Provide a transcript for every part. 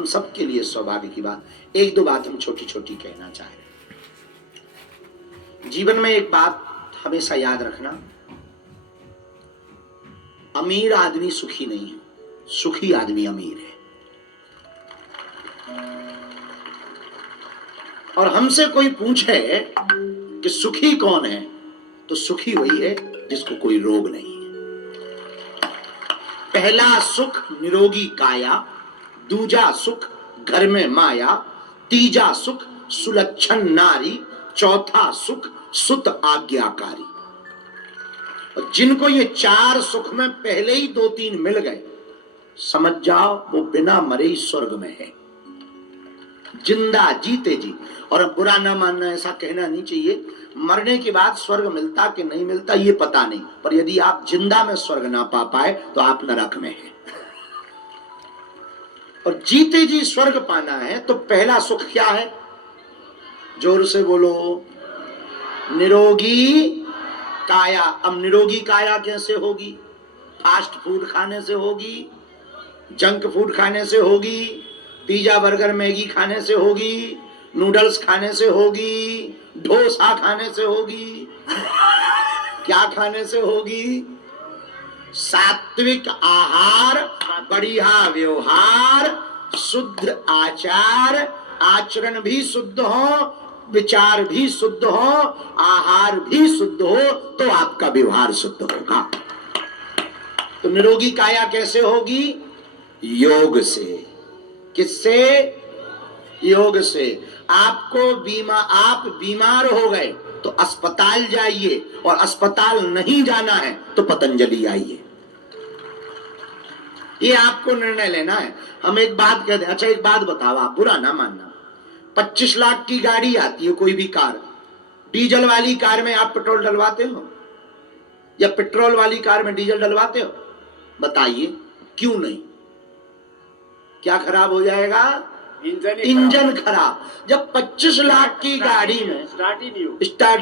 हम सब के लिए स्वाभाविक की बात। एक दो बात हम छोटी छोटी कहना चाह रहे हैं। जीवन में एक बात हमेशा याद रखना, अमीर आदमी सुखी नहीं है, सुखी आदमी अमीर है। और हमसे कोई पूछे कि सुखी कौन है, तो सुखी वही है जिसको कोई रोग नहीं है। पहला सुख निरोगी काया, दूजा सुख घर में माया, तीजा सुख सुलक्षण नारी, चौथा सुख सुत आज्ञाकारी। और जिनको ये चार सुख में पहले ही दो तीन मिल गए, समझ जाओ वो बिना मरे ही स्वर्ग में है, जिंदा जीते जी। और अब बुरा ना मानना, ऐसा कहना नहीं चाहिए मरने के बाद स्वर्ग मिलता कि नहीं मिलता ये पता नहीं, पर यदि आप जिंदा में स्वर्ग ना पा पाए तो आप नरक में हैं। और जीते जी स्वर्ग पाना है तो पहला सुख क्या है, जोर से बोलो, निरोगी काया। अब निरोगी काया कैसे होगी? फास्ट फूड खाने से होगी, जंक फूड खाने से होगी, पिज्जा बर्गर मैगी खाने से होगी, नूडल्स खाने से होगी, डोसा खाने से होगी, क्या खाने से होगी? सात्विक आहार, बढ़िया व्यवहार, शुद्ध आचार, आचरण भी शुद्ध हो, विचार भी शुद्ध हो, आहार भी शुद्ध हो, तो आपका व्यवहार शुद्ध होगा। तो निरोगी काया कैसे होगी? योग से। किससे? योग से। आपको आप बीमार हो गए तो अस्पताल जाइए, और अस्पताल नहीं जाना है तो पतंजलि आइए। ये आपको निर्णय लेना है। हम एक बात कहते हैं, अच्छा एक बात बताओ, आप बुरा ना मानना, 25 लाख की गाड़ी आती है, कोई भी कार, डीजल वाली कार में आप पेट्रोल डलवाते हो या पेट्रोल वाली कार में डीजल डलवाते हो? बताइए क्यों नहीं? क्या खराब हो जाएगा? इंजन खराब। जब 25 लाख की गाड़ी में स्टार्ट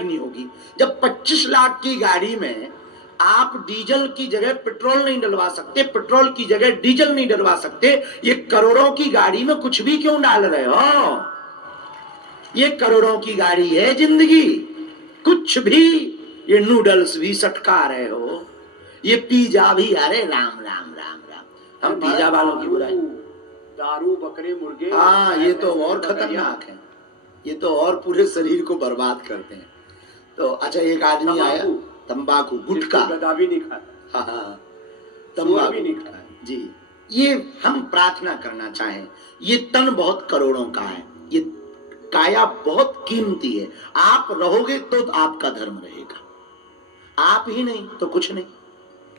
नहीं होगी, जब 25 लाख की गाड़ी में आप डीजल की जगह पेट्रोल नहीं डलवा सकते, पेट्रोल की जगह डीजल नहीं डलवा सकते, ये करोड़ों की गाड़ी में कुछ भी क्यों डाल रहे हो? ये करोड़ों की गाड़ी है जिंदगी, कुछ भी, ये नूडल्स भी सटका रहे हो, ये पिज्जा भी, अरे राम राम राम राम। हम पिज्जा वालों की बुराई, दारू, बकरे, मुर्गे, हाँ ये तो और खतरनाक है, ये तो और पूरे शरीर को बर्बाद करते हैं। तो अच्छा एक आदमी आया, तंबाकू, गुटखा, गधा भी नहीं खाता, हाँ तंबाकू भी नहीं खाता जी। ये हम प्रार्थना करना चाहें, ये तन बहुत करोड़ों का है, ये काया बहुत कीमती है। आप रहोगे तो आपका धर्म रहेगा, आप ही नहीं तो कुछ नहीं।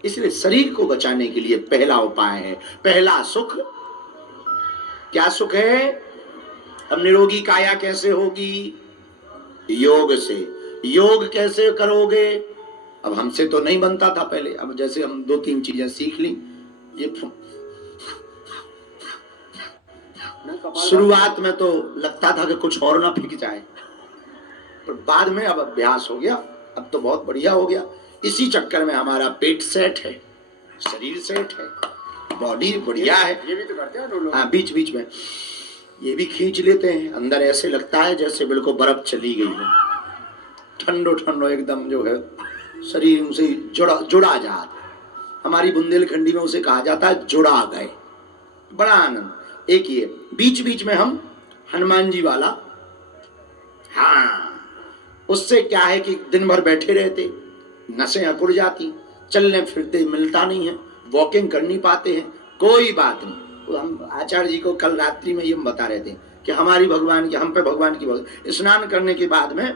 इसलिए शरीर को बचाने के लिए पहला उपाय है, पहला सुख। क्या सुख है? अब निरोगी काया कैसे होगी? योग से। योग कैसे करोगे? अब हमसे तो नहीं बनता था पहले, अब जैसे हम दो तीन चीजें सीख ली, ये शुरुआत में तो लगता था कि कुछ और ना फिक जाए, पर बाद में अब अभ्यास हो गया, अब तो बहुत बढ़िया हो गया। इसी चक्कर में हमारा पेट सेट है, शरीर सेट है, बॉडी बढ़िया है। ये भी तो करते हैं लोग। हाँ बीच बीच में ये भी खींच लेते हैं, अंदर ऐसे लगता है जैसे बिल्कुल बर्फ चली गई हो, ठंडो ठंडो एकदम जो है शरीर उनसे जुड़ा जाता। हमारी बुंदेलखंडी में उसे कहा जाता है जुड़ा गए, बड़ा आनंद। एक ये बीच बीच में हम हनुमान जी वाला, हाँ उससे क्या है कि दिन भर बैठे रहते, नसें अकुड़ जाती, चलने फिरते मिलता नहीं है, वॉकिंग कर नहीं पाते हैं, कोई बात नहीं। तो हम आचार्य जी को कल रात्रि में ये बता रहे थे कि हमारी भगवान की, हम पे भगवान की भक्ति, स्नान करने के बाद में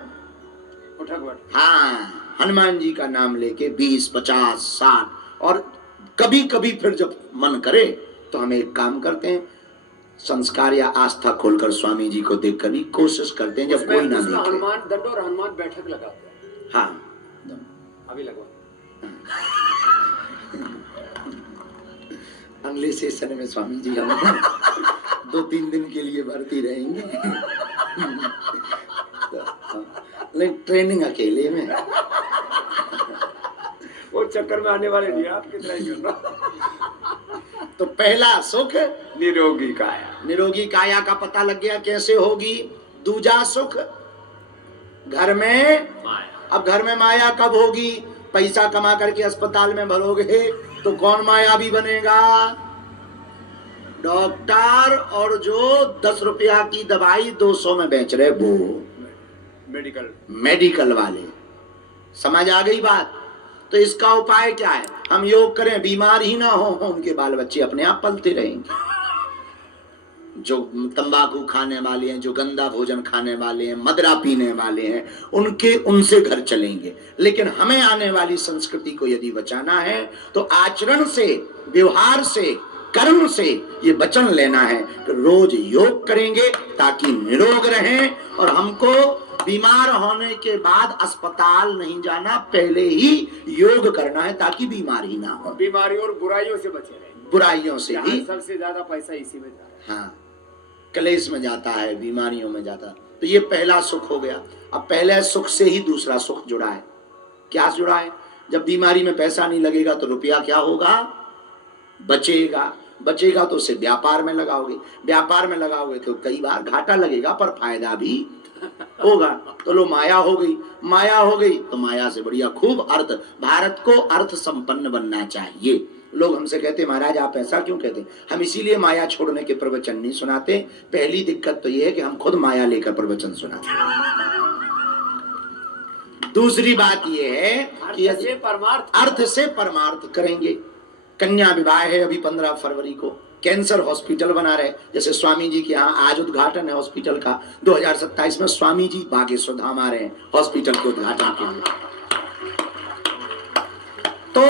हाँ हनुमान जी का नाम लेके 20, 50, 60, और कभी कभी फिर जब मन करे तो हम एक काम करते हैं, संस्कार या आस्था खोलकर स्वामी जी को देखकर भी कोशिश करते हैं, जब कोई ना देखे। हनुमान दंड और हनुमान बैठक लगाते हैं। हाँ अभी लगवा अगले सेशन में स्वामी जी हम 2-3 दिन के लिए भर्ती रहेंगे। लेकिन ट्रेनिंग अकेले में, वो चक्कर में आने वाले नहीं, आप कितना ही करना। तो पहला सुख निरोगी काया। निरोगी काया का पता लग गया कैसे होगी। दूजा सुख घर में माया। अब घर में माया कब होगी? पैसा कमा करके अस्पताल में भरोगे तो कौन मायावी बनेगा? डॉक्टर और जो 10 रुपया की दवाई 200 में बेच रहे वो मेडिकल वाले। समझ आ गई बात? तो इसका उपाय क्या है? हम योग करें, बीमार ही ना हो, उनके बाल बच्चे अपने आप पलते रहेंगे। जो तंबाकू खाने वाले हैं, जो गंदा भोजन खाने वाले हैं, मदरा पीने वाले हैं, उनसे घर चलेंगे। लेकिन हमें आने वाली संस्कृति को यदि बचाना है तो आचरण से, व्यवहार से, कर्म से ये वचन लेना है कि रोज योग करेंगे ताकि निरोग रहें। और हमको बीमार होने के बाद अस्पताल नहीं जाना, पहले ही योग करना है ताकि बीमारी ना हो। बीमारी और बुराइयों से बचे रहें। बुराइयों से ही सबसे ज्यादा पैसा इसी में जा रहा है। हाँ, कलेश में जाता है, बीमारियों में जाता है। तो ये पहला सुख हो गया। अब पहले सुख से ही दूसरा सुख जुड़ा है। क्या जुड़ा है? जब बीमारी में पैसा नहीं लगेगा तो रुपया क्या होगा? बचेगा। बचेगा तो उसे व्यापार में लगाओगे, व्यापार में लगाओगे तो कई बार घाटा लगेगा पर फायदा भी होगा। तो लो माया हो गई, माया हो गई तो माया से बढ़िया खूब अर्थ। भारत को अर्थ संपन्न बनना चाहिए। लोग हमसे कहते महाराज आप ऐसा क्यों कहते? हम इसीलिए माया छोड़ने के प्रवचन नहीं सुनाते। पहली दिक्कत तो ये है कि हम खुद माया लेकर प्रवचन सुनाते। दूसरी बात ये है कि अर्थ से परमार्थ करेंगे। कन्या विवाह है अभी 15 फरवरी को, कैंसर हॉस्पिटल बना रहे। जैसे स्वामी जी के यहाँ आज उद्घाटन है हॉस्पिटल का, 2027 में स्वामी जी बागेश्वर धाम आ रहे हैं हॉस्पिटल के उद्घाटन के लिए। तो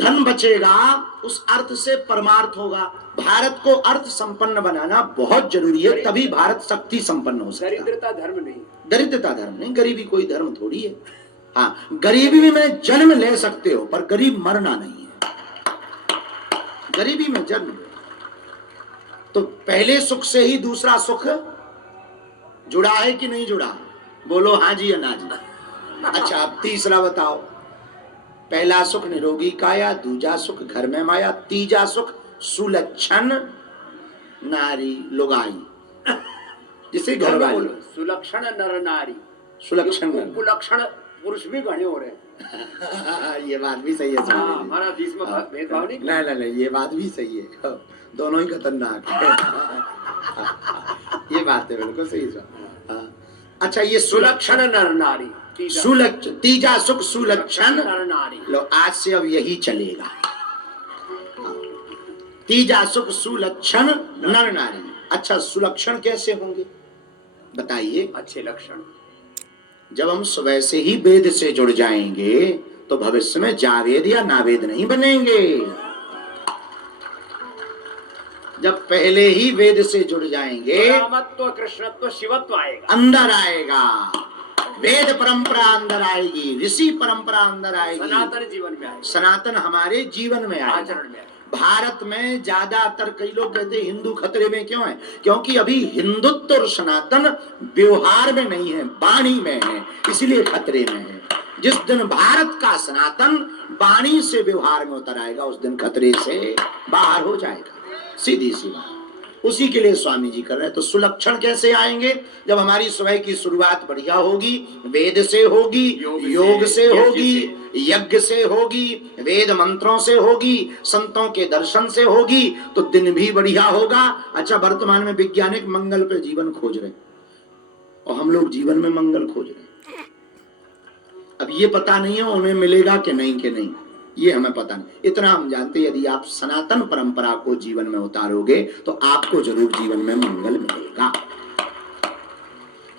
धन बचेगा, उस अर्थ से परमार्थ होगा। भारत को अर्थ संपन्न बनाना बहुत जरूरी है, तभी भारत शक्ति संपन्न हो सकता है। दरिद्रता धर्म नहीं, दरिद्रता धर्म नहीं, गरीबी कोई धर्म थोड़ी है। हाँ, गरीबी में जन्म ले सकते हो पर गरीब मरना नहीं है। गरीबी में जन्म तो पहले सुख से ही दूसरा सुख जुड़ा है कि नहीं जुड़ा? बोलो हाँ जी या ना जी। अच्छा, अब तीसरा बताओ। पहला सुख निरोगी काया, दूजा सुख घर में माया, तीजा सुख सुलक्षण नारी लुगाई, जिसे घर वाली। सुलक्षण नर नारी, सुलक्षण कुलक्षण पुरुष भी घने हो रहे हैं। ये बात भी सही है। हमारा बीच में भेदभाव नहीं। नहीं, ये बात भी सही है। दोनों ही खतरनाक है। ये बात है बिल्कुल सही। अच्छा, ये सुलक्षण नर नारी, तीजा सुख सुलक्षण नर नारी। लो, आज से अब यही चलेगा। तीजा सुख सुलक्षण नर नारी। अच्छा, सुलक्षण कैसे होंगे बताइए? अच्छे लक्षण। जब हम सुबह से ही वेद से जुड़ जाएंगे तो भविष्य में जावेद या नावेद नहीं बनेंगे। जब पहले ही वेद से जुड़ जाएंगे, रामत्व, कृष्णत्व, शिवत्व आएगा, अंदर आएगा। वेद परंपरा अंदर आएगी, ऋषि परंपरा अंदर आएगी, सनातन जीवन में आएगा, सनातन हमारे जीवन में आएगा, आचरण में। भारत में ज्यादातर कई लोग कहते हैं हिंदू खतरे में क्यों है? क्योंकि अभी हिंदुत्व और सनातन व्यवहार में नहीं है, वाणी में है, इसलिए खतरे में है। जिस दिन भारत का सनातन वाणी से व्यवहार में उतर आएगा उस दिन खतरे से बाहर हो जाएगा। सीधी सी बात। उसी के लिए स्वामी जी कर रहे हैं। तो सुलक्षण कैसे आएंगे? जब हमारी सुबह की शुरुआत बढ़िया होगी, वेद से होगी, योग से होगी, यज्ञ से होगी, वेद मंत्रों से होगी, संतों के दर्शन से होगी, तो दिन भी बढ़िया होगा। अच्छा, वर्तमान में वैज्ञानिक मंगल पे जीवन खोज रहे और हम लोग जीवन में मंगल खोज रहे। अब ये पता नहीं है उन्हें मिलेगा कि नहीं, ये हमें पता नहीं। इतना हम जानते हैं, यदि आप सनातन परंपरा को जीवन में उतारोगे तो आपको जरूर जीवन में मंगल मिलेगा।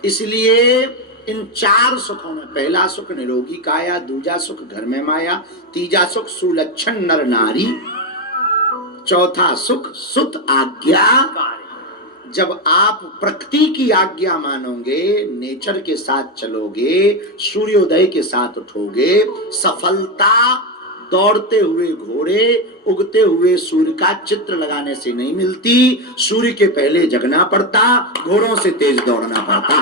इसलिए इन 4 सुखों में पहला सुख निरोगी काया, दूजा सुख घर में माया, तीजा सुख सुलक्षण नर नारी, चौथा सुख सुत आज्ञा। जब आप प्रकृति की आज्ञा मानोगे, नेचर के साथ चलोगे, सूर्योदय के साथ उठोगे, सफलता दौड़ते हुए घोड़े, उगते हुए सूर्य का चित्र लगाने से नहीं मिलती। सूर्य के पहले जगना पड़ता, घोड़ों से तेज दौड़ना पड़ता।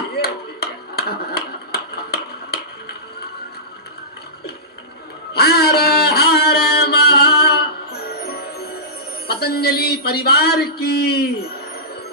हर हर महा। पतंजलि पतंजलि परिवार की